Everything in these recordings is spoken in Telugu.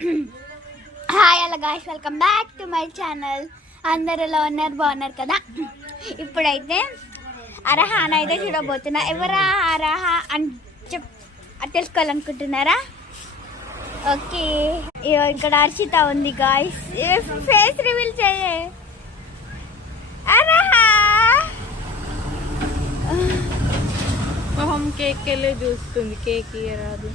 Hi hello guys, welcome back to my channel. అందరు ఎలా ఉన్నారు? బాగున్నారు కదా? ఇప్పుడైతే అరహాన్ అయితే చూడబోతున్నా. ఎవరా అరహా అని తెలుసుకోవాలనుకుంటున్నారా? ఓకే, ఇక్కడ హర్షిత ఉంది గాయ్స్. ఫేస్ రివీల్ చేయే. అరహా మొహం కేక్ వెళ్ళే చూస్తుంది. కేక్ రాదు.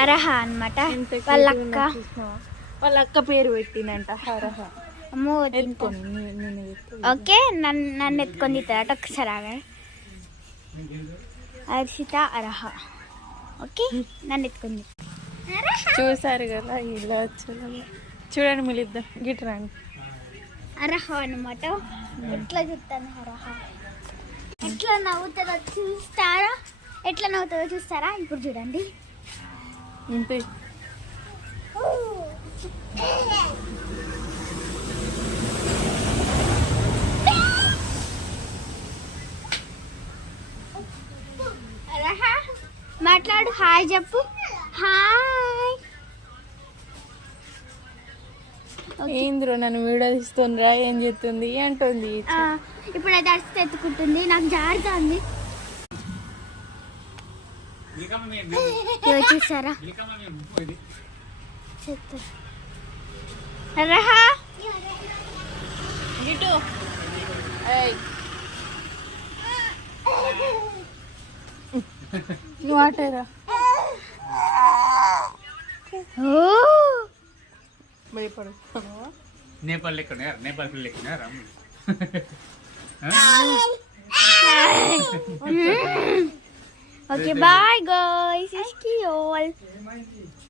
అరహ అనమాట. వాళ్ళ అక్క పేరు పెట్టిందంట అరహ. అమ్మో, ఓకే, నన్ను ఎత్తుకొని తింటారట. ఒకసారి ఆగా. హర్షిత అరహ. ఓకే, నన్ను ఎత్తుకుంది. చూసారు కదా ఇలా చూడండి. మిలిద్దాం గిట్రండి. అరహ అనమాట. ఎట్లా చెప్తాను అరహ ఎట్లా నవ్వుతుందో చూస్తారా? ఎట్లా నవ్వుతుందో చూస్తారా? ఇప్పుడు చూడండి. ఇంతే. మాట్లాడు. హాయ్ చెప్పు. హాయ్. ఏంద్రో నన్ను వీడియో తీస్తుండ్రా, ఏం చెప్తుంది అంటుంది. ఇప్పుడు అది అరిస్తే ఎత్తుకుంటుంది. నాకు జారుతుంది. చూసారా? నువ్వు ఆటేరా. భయపడు. నేపాల్ లెక్కనే, నేపాల్ పిల్ల లెక్కనే రాము. Okay, bye guys. See you all.